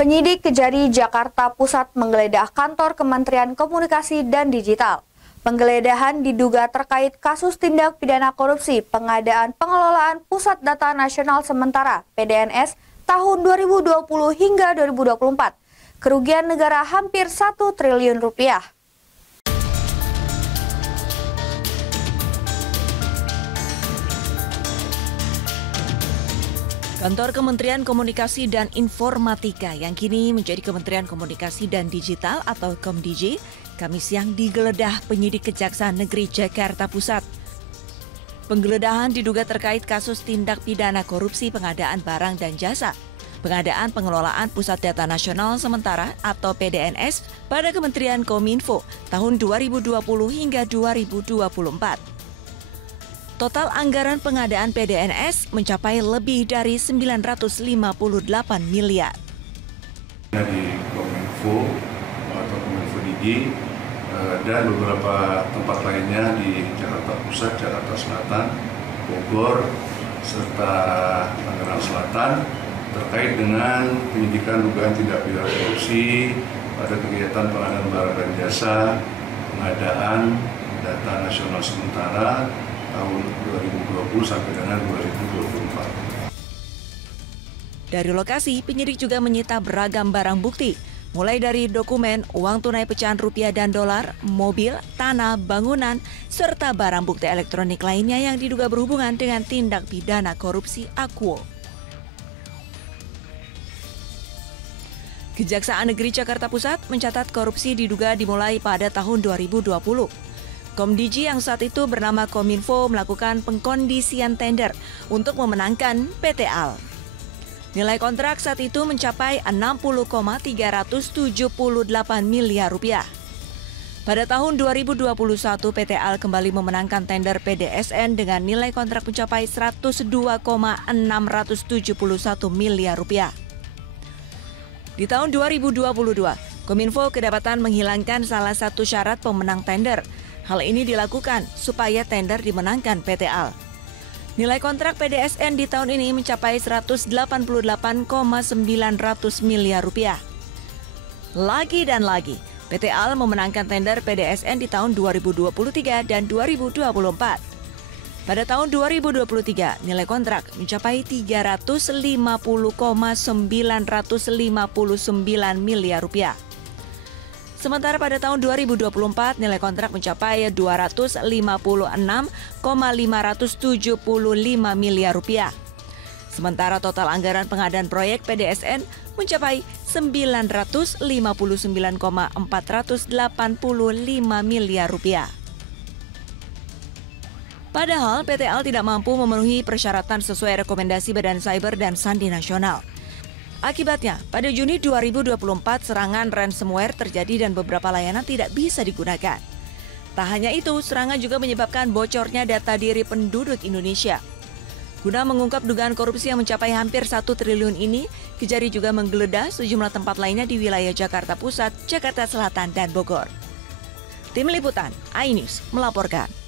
Penyidik Kejari Jakarta Pusat menggeledah kantor Kementerian Komunikasi dan Digital. Penggeledahan diduga terkait kasus tindak pidana korupsi pengadaan pengelolaan Pusat Data Nasional Sementara (PDNS) tahun 2020 hingga 2024. Kerugian negara hampir 1 triliun rupiah. Kantor Kementerian Komunikasi dan Informatika yang kini menjadi Kementerian Komunikasi dan Digital atau KOMDIJ, Kamis siang digeledah penyidik Kejaksaan Negeri Jakarta Pusat. Penggeledahan diduga terkait kasus tindak pidana korupsi pengadaan barang dan jasa, pengadaan pengelolaan Pusat Data Nasional Sementara atau PDNS pada Kementerian Kominfo tahun 2020 hingga 2024. Total anggaran pengadaan PDNS mencapai lebih dari 958 miliar. Di Kominfo atau Kominfo DG dan beberapa tempat lainnya di Jakarta Pusat, Jakarta Selatan, Bogor, serta Tangerang Selatan terkait dengan penyidikan dugaan tindak pidana korupsi pada kegiatan pengadaan barang dan jasa, pengadaan data nasional sementara tahun 2020 sampai dengan 2024. Dari lokasi, penyidik juga menyita beragam barang bukti, mulai dari dokumen, uang tunai pecahan rupiah dan dolar, mobil, tanah, bangunan, serta barang bukti elektronik lainnya yang diduga berhubungan dengan tindak pidana korupsi Akuo. Kejaksaan Negeri Jakarta Pusat mencatat korupsi diduga dimulai pada tahun 2020. KOMDIJ yang saat itu bernama Kominfo melakukan pengkondisian tender untuk memenangkan PT AL. Nilai kontrak saat itu mencapai 60,378 miliar rupiah. Pada tahun 2021, PT AL kembali memenangkan tender PDSN dengan nilai kontrak mencapai 102,671 miliar rupiah. Di tahun 2022, Kominfo kedapatan menghilangkan salah satu syarat pemenang tender. Hal ini dilakukan supaya tender dimenangkan PT AL. Nilai kontrak PDSN di tahun ini mencapai 188,900 miliar rupiah. Lagi dan lagi, PT AL memenangkan tender PDSN di tahun 2023 dan 2024. Pada tahun 2023, nilai kontrak mencapai 350,959 miliar rupiah. Sementara pada tahun 2024 nilai kontrak mencapai 256,575 miliar rupiah. Sementara total anggaran pengadaan proyek PDSN mencapai 959,485 miliar rupiah. Padahal PT AL tidak mampu memenuhi persyaratan sesuai rekomendasi Badan Cyber dan Sandi Nasional. Akibatnya, pada Juni 2024 serangan ransomware terjadi dan beberapa layanan tidak bisa digunakan. Tak hanya itu, serangan juga menyebabkan bocornya data diri penduduk Indonesia. Guna mengungkap dugaan korupsi yang mencapai hampir 1 triliun ini, Kejari juga menggeledah sejumlah tempat lainnya di wilayah Jakarta Pusat, Jakarta Selatan, dan Bogor. Tim Liputan, iNews melaporkan.